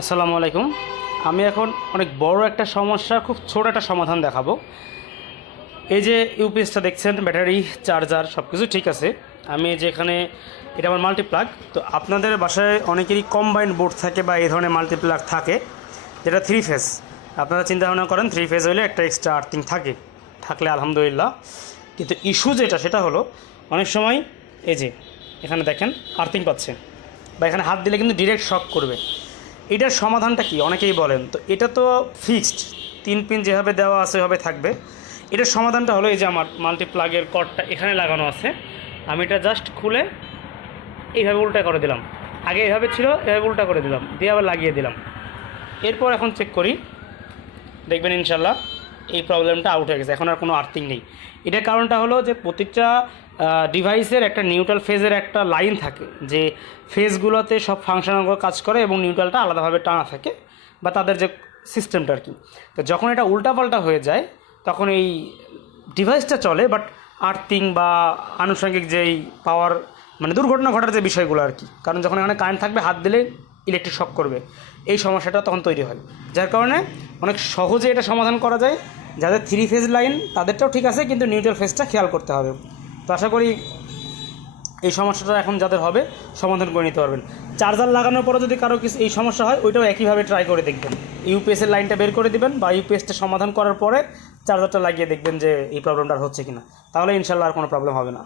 আসসালামু আলাইকুম। আমি এখন অনেক বড় একটা সমস্যার খুব ছোট একটা সমাধান দেখাবো। এই যে ইউপিএসটা দেখছেন, ব্যাটারি, চার্জার সব কিছু ঠিক আছে। আমি যেখানে এটা আমার মাল্টিপ্লাগ, তো আপনাদের বাসায় অনেকেরই কম্বাইন্ড বোর্ড থাকে বা এই ধরনের মাল্টিপ্লাগ থাকে যেটা 3 ফেজ। আপনারা চিন্তা ভাবনা করেন 3 ফেজ হলে একটা এক্সট্রা আর্থিং থাকলে আলহামদুলিল্লাহ। কিন্তু ইস্যু যেটা সেটা হলো অনেক সময় এই যে এখানে দেখেন আর্থিং পাচ্ছে বা এখানে হাত দিলে কিন্তু ডিরেক্ট শক করবে। এটার সমাধানটা কি অনেকেই বলেন, তো এটা তো ফিক্সড 3 পিন যেভাবে দেওয়া আছে ওইভাবে থাকবে। এটার সমাধানটা হলো এই যে আমার মাল্টিপ্লাগের কর্ডটা এখানে লাগানো আছে, আমি এটা জাস্ট খুলে এইভাবে উল্টা করে দিলাম। আগে এইভাবে ছিল, এভাবে উল্টা করে দিলাম, দিয়ে আবার লাগিয়ে দিলাম। এরপর এখন চেক করি, দেখবেন ইনশাল্লাহ এই প্রবলেমটা আউট হয়ে গেছে, এখন আর কোনো আর্থিং নেই। এটার কারণটা হলো যে প্রতিটা ডিভাইসের একটা নিউট্রাল ফেজের একটা লাইন থাকে, যে ফেজগুলোতে সব ফাংশনালগুলো কাজ করে এবং নিউট্রালটা আলাদাভাবে টানা থাকে বা তাদের যে সিস্টেমটা আর কি। তো যখন এটা উল্টাপাল্টা হয়ে যায় তখন এই ডিভাইসটা চলে, বাট আর্থিং বা আনুষঙ্গিক যেই পাওয়ার মানে দুর্ঘটনা ঘটার যে বিষয়গুলো আর কি, কারণ যখন এখানে কারেন্ট থাকবে হাত দিলে ইলেকট্রিক শক করবে, এই সমস্যাটা তখন তৈরি হয়। যার কারণে অনেক সহজে এটা সমাধান করা যায়। যাদের 3 ফেজ লাইন তাদেরটাও ঠিক আছে, কিন্তু নিউট্রাল ফেজটা খেয়াল করতে হবে। তো আশা করি এই সমস্যাটা এখন যাদের হবে সমাধান করে নিতে পারবেন। চার্জার লাগানোর পরে যদি কারো কিছু এই সমস্যা হয়, ওইটাও একইভাবে ট্রাই করে দেখবেন। ইউপিএসের লাইনটা বের করে দিবেন বা ইউপিএসটা সমাধান করার পরে চার্জারটা লাগিয়ে দেখবেন যে এই প্রবলেমটা হচ্ছে কিনা, তাহলে ইনশাল্লাহ আর কোনো প্রবলেম হবে না।